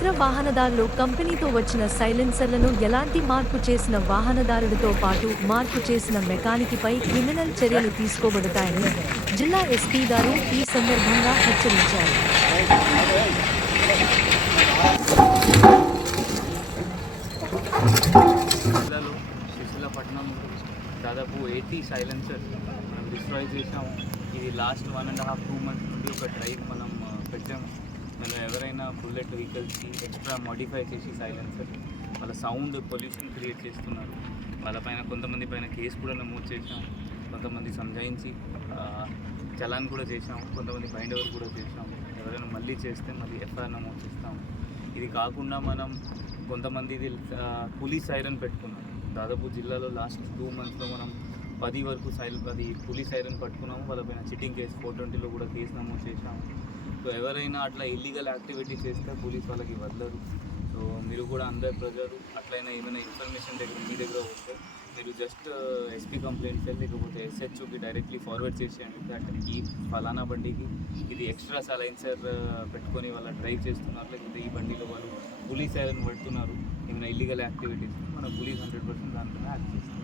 ద్విచక్ర వాహనదారులు కంపెనీతో వచ్చిన సైలెన్సర్లను ఎలాంటి మార్పు చేసిన వాహనదారుడితో పాటు మార్పు చేసిన మెకానిక్పై క్రిమినల్ చర్యలు తీసుకోబడతాయని జిల్లా ఎస్పీ గారు ఈ సందర్భంగా హెచ్చరించారు. జిల్లాలో పట్టణం దాదాపు 80 సైలెన్సర్స్ మనం డిస్ట్రాయ్ చేసాము. ఇది లాస్ట్ 1.5-2 months నుండి ఒక డ్రైవ్ మనం పెట్టాము. మనం ఎవరైనా బుల్లెట్ వెహికల్స్కి ఎక్స్ట్రా మోడిఫై చేసి సైలెన్సర్ వాళ్ళ సౌండ్ పొల్యూషన్ క్రియేట్ చేస్తున్నారు. వాళ్ళపైన కొంతమంది పైన కేసు కూడా నమోదు చేసాము. కొంతమంది సంజాయించి చలాన్ కూడా చేసాము. కొంతమంది బైండ్ ఓవర్ కూడా చేసాము. ఎవరైనా మళ్ళీ చేస్తే మళ్ళీ ఎఫ్ఐఆర్ నమోదు చేస్తాము. ఇది కాకుండా మనం కొంతమంది పోలీస్ సైరన్ పెట్టుకున్నాం. దాదాపు జిల్లాలో లాస్ట్ 2 monthsలో మనం 10 వరకు 10 పోలీస్ సైరన్ పట్టుకున్నాము. వాళ్ళపైన చిట్టింగ్ కేసు 420లో కూడా కేసు నమోదు చేసాము. సో ఎవరైనా అట్లా ఇల్లీగల్ యాక్టివిటీ చేస్తే పోలీస్ వాళ్ళకి వదలరు. సో మీరు కూడా అందరు ప్రజలు అట్లయినా ఏమైనా ఇన్ఫర్మేషన్ మీ దగ్గర వస్తే మీరు జస్ట్ ఎస్పీ కంప్లైంట్ చేయాలి, లేకపోతే SHOకి డైరెక్ట్లీ ఫార్వర్డ్ చేసేయండి. దట్ ఈ ఫలానా బండికి ఇది ఎక్స్ట్రా సైలెన్సర్ పెట్టుకొని వాళ్ళ డ్రైవ్ చేస్తున్నారు, లేకపోతే ఈ బండిలో వాళ్ళు పోలీస్ సైరన్ పడుతున్నారు, ఏమైనా ఇల్లీగల్ యాక్టివిటీస్ మన పోలీస్ 100% దానిపైన యాక్ట్ చేస్తారు.